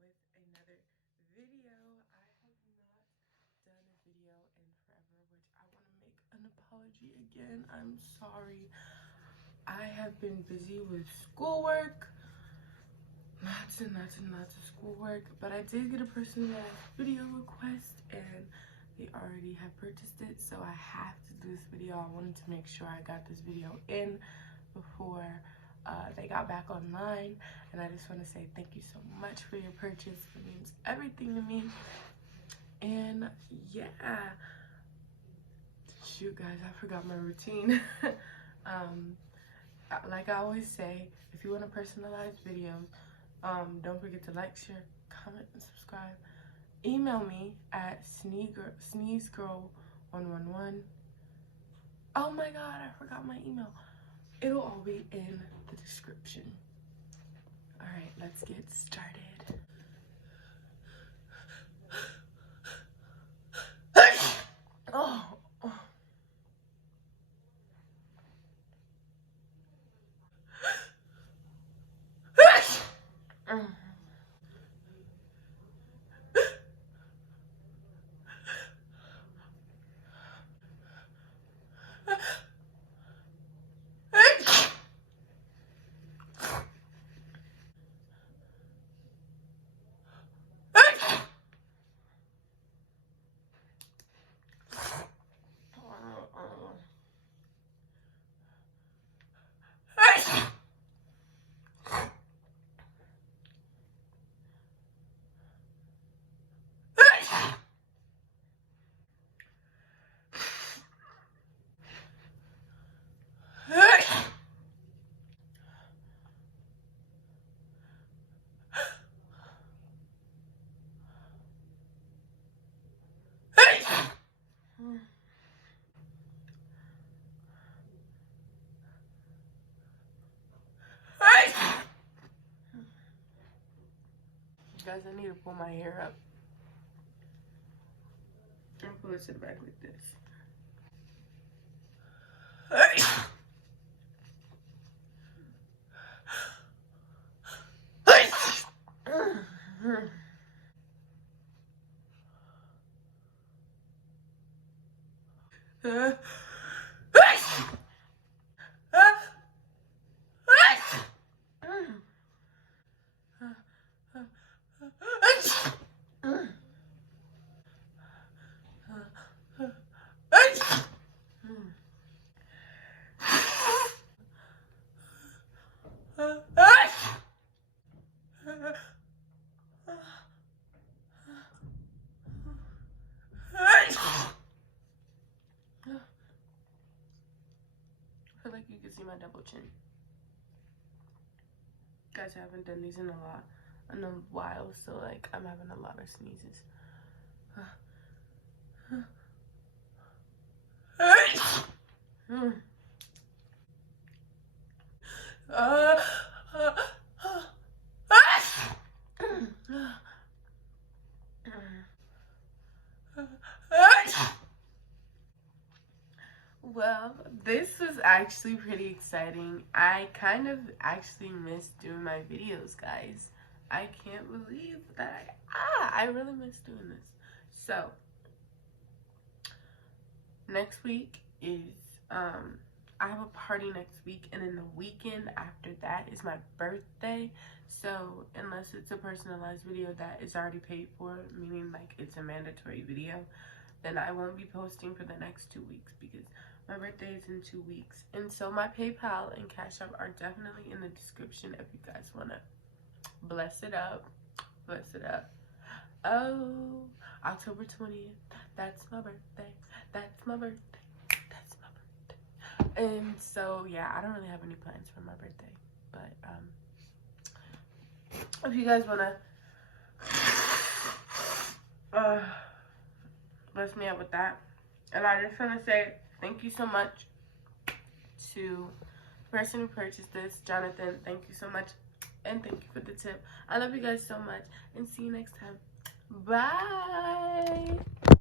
with another video. I have not done a video in forever, which I want to make an apology again. I'm sorry. I have been busy with schoolwork, lots and lots of schoolwork, but I did get a personalized video request and they already have purchased it, so I have to do this video. I wanted to make sure I got this video in before they got back online, and I just want to say thank you so much for your purchase. It means everything to me. And yeah, shoot guys, I forgot my routine. Like I always say, if you want to personalize videos, don't forget to like, share, comment, and subscribe. Email me at sneezegirl111. Oh my god, I forgot my email. It'll all be in the description. All right, let's get started. Oh. Guys, I need to pull my hair up and pull it to the back like this. I feel like you can see my double chin. Guys, I haven't done these in a while, so like I'm having a lot of sneezes. Well, this was actually pretty exciting. I kind of actually miss doing my videos, guys. I can't believe that I really miss doing this. So, next week is, I have a party next week, and then the weekend after that is my birthday. So, unless it's a personalized video that is already paid for, meaning like it's a mandatory video, then I won't be posting for the next 2 weeks because my birthday is in 2 weeks. And so my PayPal and Cashapp are definitely in the description if you guys want to bless it up. Bless it up. Oh, October 20th. That's my birthday. That's my birthday. That's my birthday. And so, yeah, I don't really have any plans for my birthday. But, if you guys want to bless me up with that. And I just want to say thank you so much to the person who purchased this, Jonathan. Thank you so much, and thank you for the tip. I love you guys so much, and see you next time. Bye.